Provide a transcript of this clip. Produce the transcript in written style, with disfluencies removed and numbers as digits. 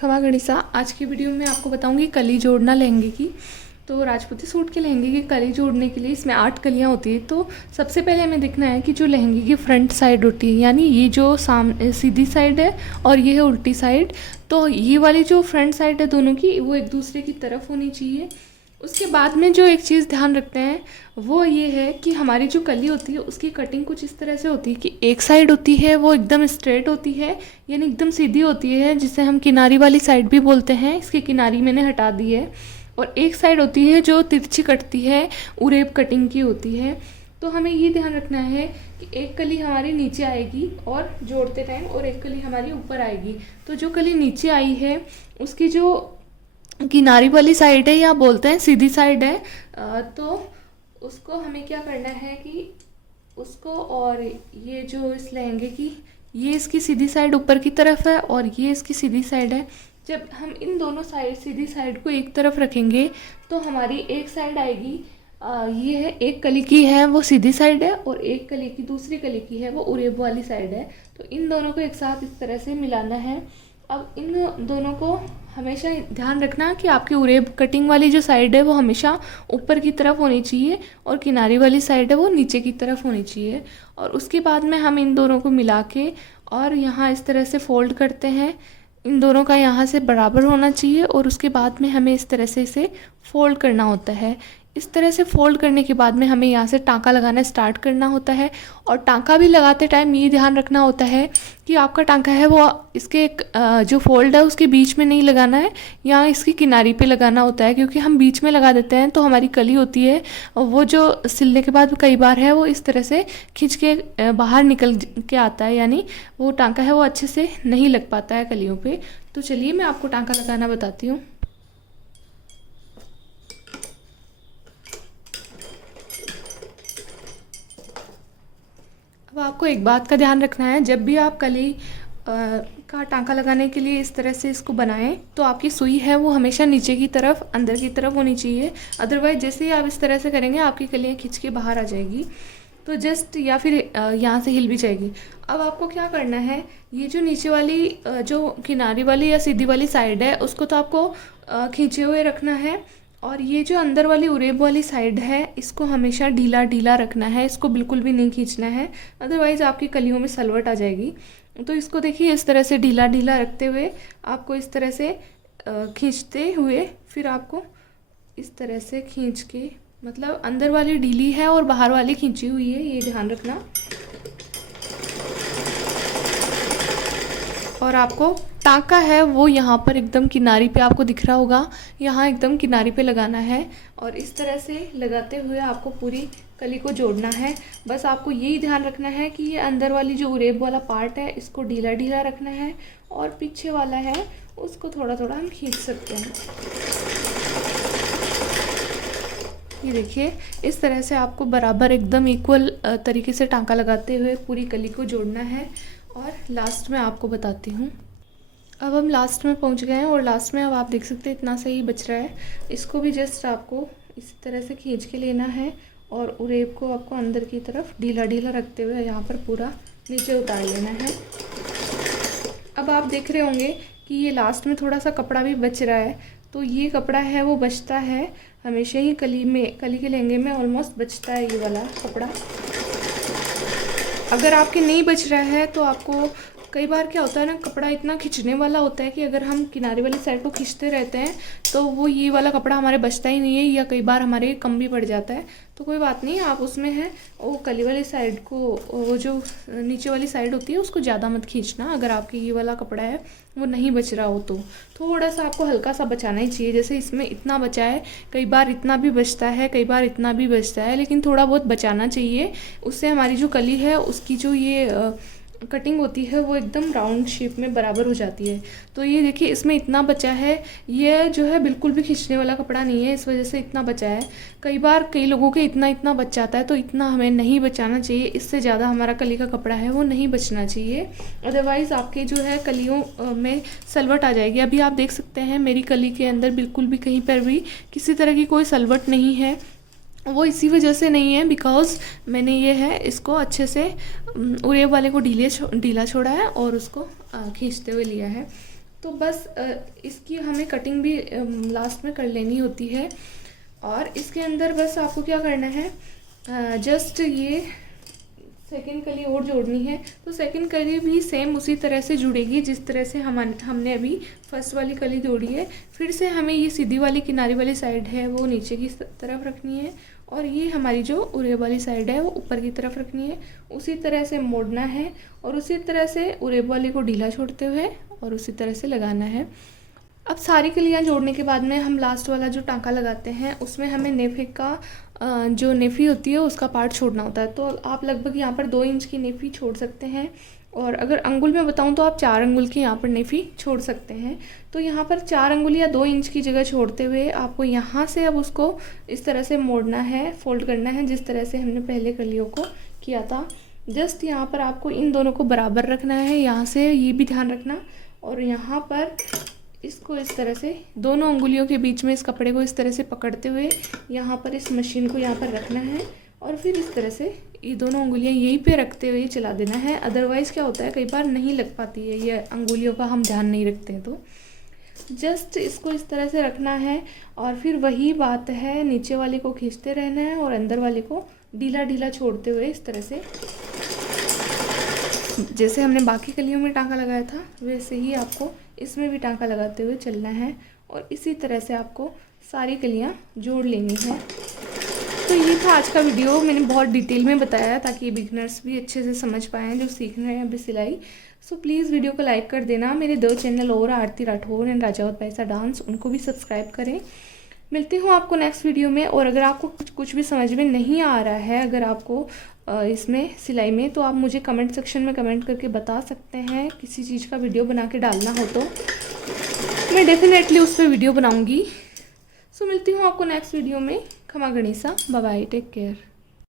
खमा गणिसा। आज की वीडियो में आपको बताऊंगी कली जोड़ना लहंगे की। तो राजपूती सूट के लहंगे की कली जोड़ने के लिए इसमें 8 कलियां होती है। तो सबसे पहले हमें देखना है कि जो लहंगे की फ्रंट साइड होती है, यानी ये जो सीधी साइड है और ये है उल्टी साइड, तो ये वाली जो फ्रंट साइड है दोनों की, वो एक दूसरे की तरफ होनी चाहिए। उसके बाद में जो एक चीज़ ध्यान रखते हैं वो ये है कि हमारी जो कली होती है उसकी कटिंग कुछ इस तरह से होती है कि एक साइड होती है वो एकदम स्ट्रेट होती है, यानी एकदम सीधी होती है, जिसे हम किनारी वाली साइड भी बोलते हैं। इसकी किनारी मैंने हटा दी है। और एक साइड होती है जो तिरछी कटती है, उरेब कटिंग की होती है। तो हमें ये ध्यान रखना है कि एक कली हमारी नीचे आएगी और जोड़ते टाइम, और एक कली हमारी ऊपर आएगी। तो जो कली नीचे आई है उसकी जो किनारी वाली साइड है या बोलते हैं सीधी साइड है, तो उसको हमें क्या करना है कि उसको, और ये जो इस लहंगे की, ये इसकी सीधी साइड ऊपर की तरफ है और ये इसकी सीधी साइड है। जब हम इन दोनों साइड सीधी साइड को एक तरफ रखेंगे तो हमारी एक साइड आएगी, ये है एक कली की है वो सीधी साइड है, और एक कली की, दूसरी कली की है वो उरेब वाली साइड है। तो इन दोनों को एक साथ इस तरह से मिलाना है। अब इन दोनों को हमेशा ध्यान रखना कि आपकी उरेब कटिंग वाली जो साइड है वो हमेशा ऊपर की तरफ होनी चाहिए और किनारी वाली साइड है वो नीचे की तरफ होनी चाहिए। और उसके बाद में हम इन दोनों को मिला के और यहाँ इस तरह से फोल्ड करते हैं। इन दोनों का यहाँ से बराबर होना चाहिए और उसके बाद में हमें इस तरह से इसे फोल्ड करना होता है। इस तरह से फोल्ड करने के बाद में हमें यहाँ से टाँका लगाना स्टार्ट करना होता है। और टाँका भी लगाते टाइम ये ध्यान रखना होता है कि आपका टाँका है वो इसके जो फोल्ड है उसके बीच में नहीं लगाना है, यहाँ इसकी किनारी पे लगाना होता है। क्योंकि हम बीच में लगा देते हैं तो हमारी कली होती है वो जो सिलने के बाद कई बार है वो इस तरह से खींच के बाहर निकल के आता है, यानी वो टाँका है वो अच्छे से नहीं लग पाता है कलियों पर। तो चलिए मैं आपको टाँका लगाना बताती हूँ। अब आपको एक बात का ध्यान रखना है, जब भी आप कली का टाँका लगाने के लिए इस तरह से इसको बनाएं तो आपकी सुई है वो हमेशा नीचे की तरफ, अंदर की तरफ होनी चाहिए। अदरवाइज जैसे ही आप इस तरह से करेंगे आपकी कलियाँ खींच के बाहर आ जाएगी, तो जस्ट, या फिर यहाँ से हिल भी जाएगी। अब आपको क्या करना है, ये जो नीचे वाली जो किनारी वाली या सीधी वाली साइड है उसको तो आपको खींचे हुए रखना है, और ये जो अंदर वाली उरेब वाली साइड है इसको हमेशा ढीला ढीला रखना है, इसको बिल्कुल भी नहीं खींचना है, अदरवाइज़ आपकी कलियों में सलवट आ जाएगी। तो इसको देखिए इस तरह से ढीला ढीला रखते हुए आपको इस तरह से खींचते हुए, फिर आपको इस तरह से खींच के, मतलब अंदर वाली ढीली है और बाहर वाली खींची हुई है, ये ध्यान रखना। और आपको टाँका है वो यहाँ पर एकदम किनारी पे आपको दिख रहा होगा, यहाँ एकदम किनारी पे लगाना है। और इस तरह से लगाते हुए आपको पूरी कली को जोड़ना है। बस आपको यही ध्यान रखना है कि ये अंदर वाली जो उरेब वाला पार्ट है इसको ढीला ढीला रखना है, और पीछे वाला है उसको थोड़ा थोड़ा हम खींच सकते हैं। ये देखिए इस तरह से आपको बराबर एकदम इक्वल तरीके से टाँका लगाते हुए पूरी कली को जोड़ना है। और लास्ट में आपको बताती हूँ। अब हम लास्ट में पहुँच गए हैं और लास्ट में अब आप देख सकते हैं इतना सही बच रहा है। इसको भी जस्ट आपको इसी तरह से खींच के लेना है और उरेब को आपको अंदर की तरफ ढीला ढीला रखते हुए यहाँ पर पूरा नीचे उतार लेना है। अब आप देख रहे होंगे कि ये लास्ट में थोड़ा सा कपड़ा भी बच रहा है, तो ये कपड़ा है वो बचता है हमेशा ही कली के लहंगे में ऑलमोस्ट बचता है ये वाला कपड़ा। अगर आपके नहीं बच रहा है तो आपको, कई बार क्या होता है ना, कपड़ा इतना खिंचने वाला होता है कि अगर हम किनारे वाली साइड को खींचते रहते हैं तो वो ये वाला कपड़ा हमारे बचता ही नहीं है, या कई बार हमारे कम भी पड़ जाता है। तो कोई बात नहीं, आप उसमें है वो कली वाली साइड को, वो जो नीचे वाली साइड होती है उसको ज़्यादा मत खींचना। अगर आपके ये वाला कपड़ा है वो नहीं बच रहा हो तो थोड़ा सा आपको हल्का सा बचाना ही चाहिए। जैसे इसमें इतना बचा है, कई बार इतना भी बचता है, कई बार इतना भी बचता है, लेकिन थोड़ा बहुत बचाना चाहिए। उससे हमारी जो कली है उसकी जो ये कटिंग होती है वो एकदम राउंड शेप में बराबर हो जाती है। तो ये देखिए इसमें इतना बचा है, ये जो है बिल्कुल भी खींचने वाला कपड़ा नहीं है, इस वजह से इतना बचा है। कई बार कई लोगों के इतना बच जाता है, तो इतना हमें नहीं बचाना चाहिए, इससे ज़्यादा हमारा कली का कपड़ा है वो नहीं बचना चाहिए, अदरवाइज़ आपके जो है कलियों में सलवट आ जाएगी। अभी आप देख सकते हैं मेरी कली के अंदर बिल्कुल भी कहीं पर भी किसी तरह की कोई सलवट नहीं है। वो इसी वजह से नहीं है बिकॉज़ मैंने ये है इसको अच्छे से उरेब वाले को ढीला छोड़ा है और उसको खींचते हुए लिया है। तो बस इसकी हमें कटिंग भी लास्ट में कर लेनी होती है। और इसके अंदर बस आपको क्या करना है, जस्ट ये सेकंड कली और जोड़नी है। तो सेकंड कली भी सेम उसी तरह से जुड़ेगी जिस तरह से हमने अभी फर्स्ट वाली कली जोड़ी है। फिर से हमें ये सीधी वाली किनारे वाली साइड है वो नीचे की तरफ रखनी है, और ये हमारी जो उरे वाली साइड है वो ऊपर की तरफ रखनी है। उसी तरह से मोड़ना है और उसी तरह से उरे वाली को ढीला छोड़ते हुए और उसी तरह से लगाना है। अब सारी कलियाँ जोड़ने के बाद में हम लास्ट वाला जो टाँका लगाते हैं उसमें हमें नेफे का जो नेफी होती है उसका पार्ट छोड़ना होता है। तो आप लगभग यहाँ पर 2 इंच की नेफी छोड़ सकते हैं, और अगर अंगुल में बताऊँ तो आप 4 अंगुल की यहाँ पर नेफी छोड़ सकते हैं। तो यहाँ पर 4 अंगुल या 2 इंच की जगह छोड़ते हुए आपको यहाँ से अब उसको इस तरह से मोड़ना है, फोल्ड करना है जिस तरह से हमने पहले कलियों को किया था। जस्ट यहाँ पर आपको इन दोनों को बराबर रखना है, यहाँ से ये भी ध्यान रखना। और यहाँ पर इसको इस तरह से दोनों उंगलियों के बीच में इस कपड़े को इस तरह से पकड़ते हुए यहाँ पर इस मशीन को यहाँ पर रखना है, और फिर इस तरह से ये दोनों उंगलियाँ यहीं पे रखते हुए चला देना है। अदरवाइज़ क्या होता है, कई बार नहीं लग पाती है ये उंगलियों का, हम ध्यान नहीं रखते हैं। तो जस्ट इसको इस तरह से रखना है, और फिर वही बात है, नीचे वाले को खींचते रहना है और अंदर वाले को ढीला ढीला छोड़ते हुए इस तरह से, जैसे हमने बाकी कलियों में टाँका लगाया था वैसे ही आपको इसमें भी टाँका लगाते हुए चलना है। और इसी तरह से आपको सारी कलियाँ जोड़ लेनी है। तो ये था आज का वीडियो, मैंने बहुत डिटेल में बताया ताकि बिगनर्स भी अच्छे से समझ पाएँ जो सीख रहे हैं अभी सिलाई। सो प्लीज़ वीडियो को लाइक कर देना। मेरे 2 चैनल और, आरती राठौर एंड राजावत पैसा डांस, उनको भी सब्सक्राइब करें। मिलती हूँ आपको नेक्स्ट वीडियो में। और अगर आपको कुछ भी समझ में नहीं आ रहा है, अगर आपको इसमें सिलाई में, तो आप मुझे कमेंट सेक्शन में कमेंट करके बता सकते हैं। किसी चीज़ का वीडियो बना के डालना हो तो मैं डेफिनेटली उस पर वीडियो बनाऊँगी। सो मिलती हूँ आपको नेक्स्ट वीडियो में। खमा गणिसा, बाय बाय, टेक केयर।